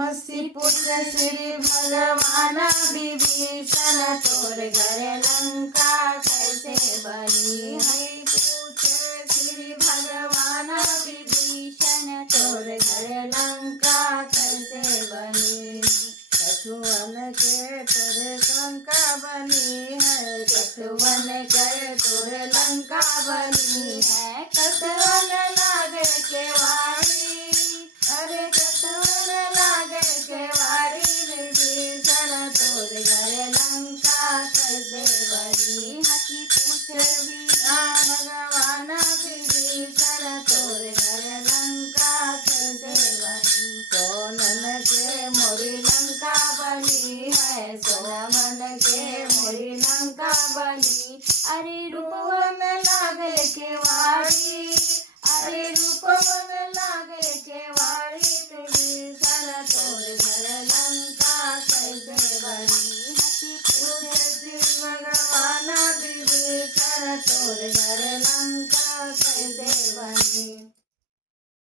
हंसी पुत्र श्री भगवान विभीषण तोर घर लंका कैसे बनी। हरि पूछे श्री भगवान विभीषण तोर घर लंका कैसे बनी। कछुअन के तोर लंका बनी है, कछुअन के तोर लंका बनी है। कछुअन लागे केवाड़ी, अरे कछुअन लागे केवाड़ी, विभीषण तोर घर लंका कैसे बनी। हंसी पूछे भगवान विभीषण तोर घर लंका कैसे बनी। सोनन के मोरी लंका बनी है, सोनमन के मोरी लंका बनी। अरे रूपवन लागे केवाड़ी, अरे रूपवन लागे केवाड़ी, विभीषण तोर घर लंका कैसे बनी। हंसी पूछे श्री भगवान विभीषण तोर घर लंका कैसे बनी।